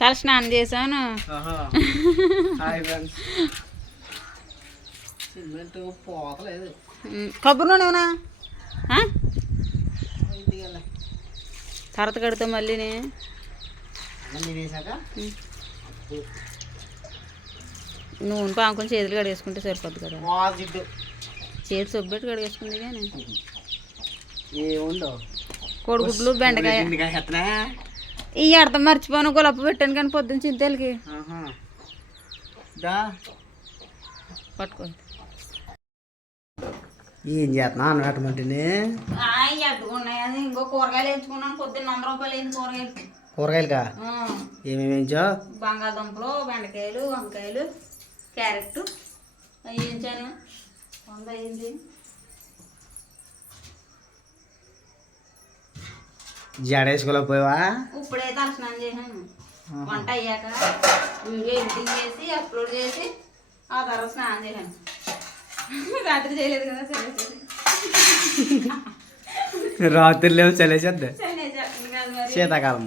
తల స్నానం చేశాను. కొబ్బరి నూనెనా తర్వాత కడితే మళ్ళీ నూనె పాముకొని చేతులు కడిగేసుకుంటే సరిపోద్ది కదా. చేతి సొబ్బెట్టు కడిగేసుకుంది కానీ కోడిగుడ్లు బెండకాయ ఈ అర్థం మర్చిపోను గులప్ప పెట్టాను కానీ పొద్దున్న చింతలకి పట్టుకో. ఏం చేస్తున్నా అన్నట్టుమంటే అడ్డుకున్నాయి. అది ఇంకో కూరగాయలు వేయించుకున్నాను పొద్దున్న 100 రూపాయలు అయింది కూరగాయలుగా. ఏమేమి వేయించా? బంగాళదుంపలు, బెండకాయలు, వంకాయలు, క్యారెట్ అవి వేయించాను. 100 అయింది. జడేసుకోలేకపోయావా? ఇప్పుడే తలస్నానం చేశాను. వంట అయ్యాక వీడియో ఎడిటింగ్ చేసి అప్లోడ్ చేసి ఆ తర్వాత స్నానం చేశాను. రాత్రి చేయలేదు కదా రాత్రిలో చలేసేద్దా శీతాకాలం.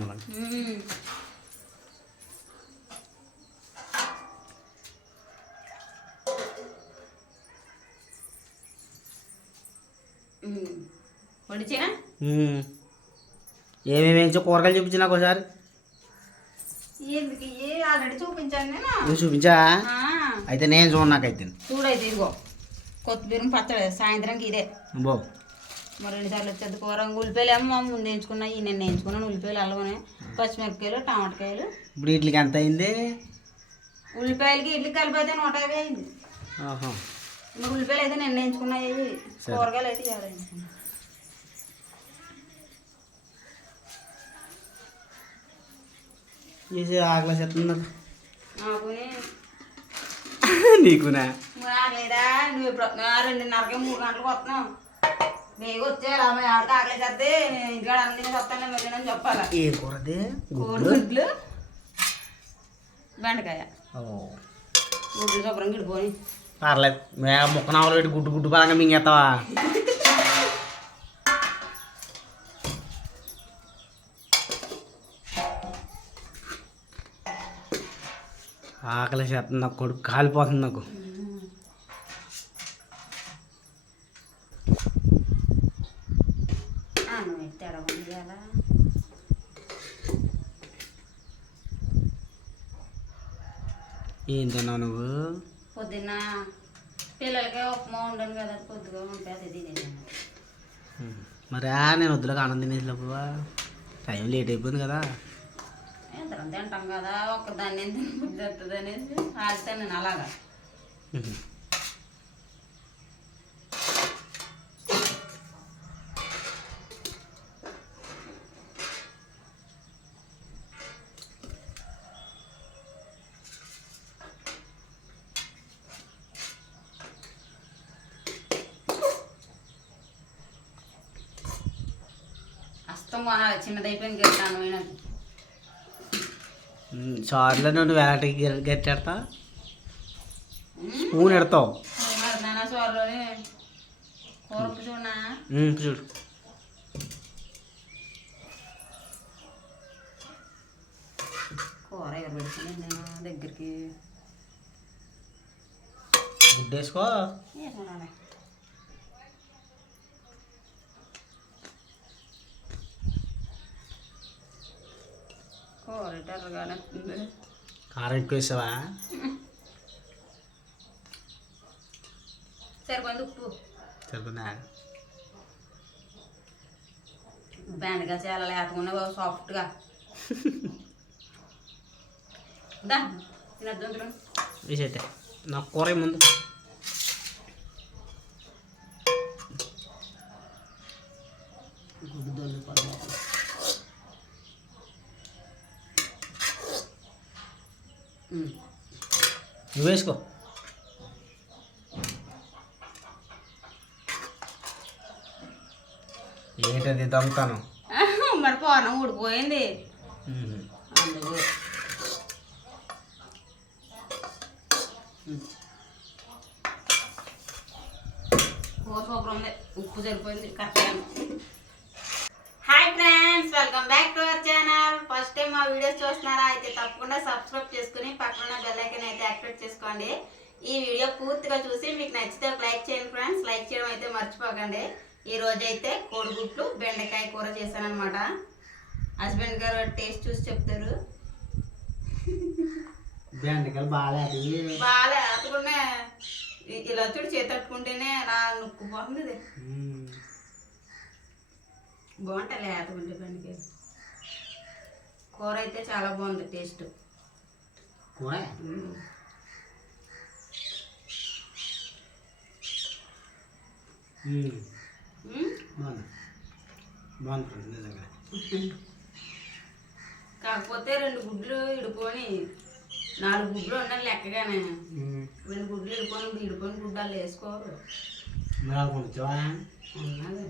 వండిచేనా ఏమేమి వేయించో కూరగాయలు చూపించి నాకు ఒకసారి. ఎందుకు ఆల్రెడీ చూపించాను నువ్వు చూపించా? అయితే నేను చూడ నాకైతే చూడైతే ఇదిగో కొత్తిమీర పచ్చడి సాయంత్రంకి ఇదే బో. మరి 2 సార్లు వచ్చేది కూర. ఉల్లిపాయలు ఏమో ముందు వేయించుకున్నాయి, నేను వేయించుకున్నాను. ఉల్లిపాయలు అల్లవనే, పచ్చిమిరపకాయలు, టమాటకాయలు. ఇప్పుడు వీటికి ఎంత అయింది? ఉల్లిపాయలకి ఇడ్లీకి కలిపి అయితే 150 అయింది. మరి ఉల్లిపాయలు అయితే నేను వేయించుకున్నాయి. కూరగాయలు అయితే చాలా వేయించుకున్నాను. ఆకలి చెప్తున్నా నాకునే నీకునా ఆకలేదా? నువ్వు ఎప్పుడు 2:30కి 3 గంటలకు వస్తున్నావు. బేగ వచ్చేయాలి. అమ్మాయి ఆడికి ఆకలి చేస్తే ఇంటికాడ అన్ని వస్తాను వెళ్ళినని చెప్పాలి. ఏ కూరది? గుడ్లు బెండకాయ గుడ్లు శుభ్రం గిడిపోయి పర్లేదు. ముక్క నావలు పెట్టి గుడ్డు గుడ్డు పరంగా మింగేస్తావా? ఆకలి చేస్తుంది నాకు, కొడుకు కాలిపోతుంది నాకు. ఏం తిన్నావు నువ్వు? పొద్దున్న పిల్లలకే ఉప్మా ఉండను కదా, పొద్దుగా ఉంటే అది తినేసాను. మరి నేను వద్దులకు ఆనందం తినేసినప్పుడు టైం లేట్ అయిపోయింది కదా. ఎంతరం తింటాం కదా, ఒక్కదాన్ని ఎంత బుద్ధి వస్తుంది అనేసి ఆడితే నేను అలాగా. అస్తం కొనాలి, చిన్నదైపోయింది గెట్టాను అయినది. చారులో నువ్వు వెరైటీకి గెట్టేడతా స్పూన్ ఎడతావు. చోరలోనే కూర చూడనా చూడు. కూర ఎవరు పెడుతుంది నేను దగ్గరికి గుడ్డు వేసుకో. వేసుకున్నాను. కూర ఎర్రగానే కారం ఎక్కువ వేసావా? సరిపోయింది ఉప్పు. సరిపోయిందా? బెండకాయ చాలా లేకుండా బాబు సాఫ్ట్గా తినద్దు. వేసేటే నాకు కూర ముందు. నువ్వు వేసుకో. ఏంటది దమ్ముతాను? మరి పూర్ణం ఊడిపోయింది అందుకు. సూపర్ ఉంది, ఉప్పు సరిపోయింది కరెక్ట్గా. Hi friends, welcome back to our channel మా వీడియోస్ చూస్తున్నారా అయితే తప్పకుండా సబ్స్క్రైబ్ చేసుకుని పక్కన బెల్ ఐకాన్ అయితే యాక్టివేట్ చేసుకోండి. ఈ వీడియో పూర్తిగా చూసి మీకు నచ్చితే ఒక లైక్ చేయండి ఫ్రెండ్స్. లైక్ చేయడం అయితే మర్చిపోకండి. ఈ రోజు అయితే కోడిగుడ్లు బెండకాయ కూర చేశాను అనమాట. హస్బెండ్ గారు టేస్ట్ చూసి చెప్తారు. బెండకాయలు బాగా అతుకునే ఇలా చూడు చేతట్టుకుంటేనే నా నొక్కుపోతుంది. బాగుంటాయి అతుకుంటే బెండకాయ కూర అయితే చాలా బాగుంది టేస్ట్. కూర బాగుంటుంది నిజంగా. కాకపోతే 2 గుడ్లు ఇడుకొని 4 గుడ్లు ఉండాలి లెక్కగానే. 2 గుడ్లు ఇడుకొని గుడ్డలు వేసుకోరు. ఉన్నది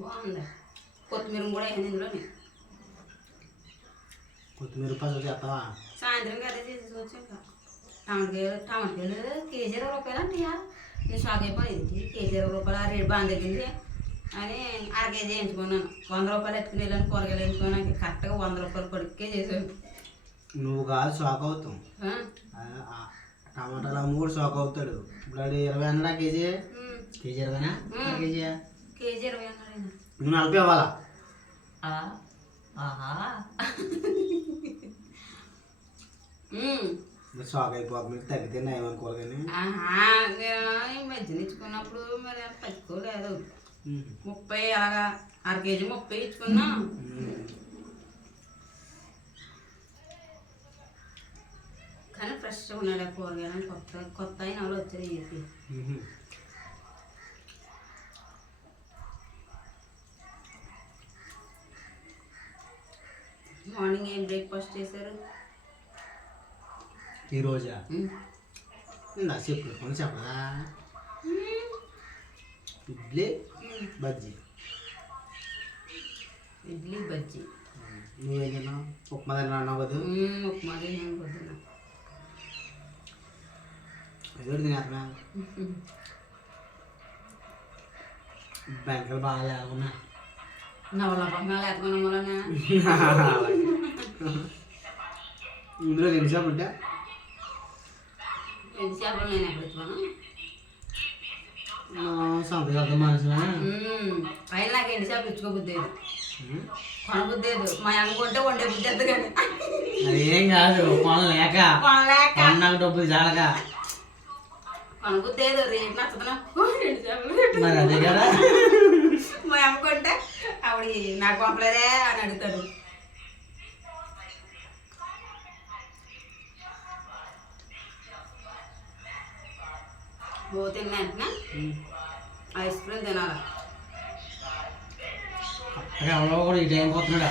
బాగుంది. కొత్తిమీర కూడా వేయండి ఇందులోని. కొత్తిమీర పసుపు చేస్తావా? సాయంత్రం కదా తీసుకొచ్చి ఇంకా టమాటకాయలు కేజీ 20 రూపాయలు అంటాయా? నేను షాక్ అయిపోయింది. కేజీ 20 రూపాయలు ఆ రేటు బాగా తగ్గింది అని 1/2 కేజీ వేయించుకున్నాను. 100 రూపాయలు ఎత్తుకుని వెళ్ళాను కూరగాయలు వేయించుకున్నాను. కరెక్ట్గా 100 రూపాయలు కొడుకే చేసాను. నువ్వు కాదు షాక్ అవుతావు. టమాటాలు 3 షాక్ అవుతాడు. ఇప్పుడు 20 అన్నాడా కేజీ? కేజీ 20నా? కేజీయా? కేజీ 20 అన్నాడు. నువ్వు 40 అవ్వాలా? షాక్ అయిపోతుంది. తగ్గితే ఏమనుకోవాలి కానీ ఈ మధ్యన ఇచ్చుకున్నప్పుడు మరి తక్కువలేదు. 30 అలాగా 1/2 కేజీ 30 ఇచ్చుకున్నా. కానీ ఫ్రెష్గా ఉన్నాడు కూరగాయలు. కొత్త అయిన వాళ్ళు వచ్చారు వేసి. మార్నింగ్ ఏం బ్రేక్ఫాస్ట్ చేశారు ఈరోజా? నా చెప్పు చెప్పరా? ఇడ్లీ బజ్జీ. ఇడ్లీ బజ్జీ. నువ్వేం తిన్నావు? ఉప్మా తిన్నావు కదా? ఉప్మా తిన్నాను పొద్దున్న. ఏదో తినేస్తున్నా. బెండకాయలు బాగా లేకున్నా నవల పక్కన లేకున్నా వలన ఇందులో 2 చేపలు ఉంటా. 2 చేపలు నేను ఎక్కడ ఇచ్చుకోను. సంతకాలతో మనుషులా పైన నాకు 2 చేపలు ఇచ్చుకోబుద్ది కొనబుద్ది లేదు. మా అమ్మ కొంటే వండే బుద్ధి ఎంత కానీ అదేం కాదు. కొనలేక నాకు డబ్బులు చాలక కొనబుద్ది లేదు. రేపు నచ్చదు. 2 చేపలు మరి అదే కదా. మా అమ్మ కొంటే ఆవిడ నాకు పంపలేదే అని అడుగుతాడు. తిన్న వెంటనే ఐస్ క్రీమ్ తినాలి. ఎవరో కూడా ఈ టైం పోతున్నాడా?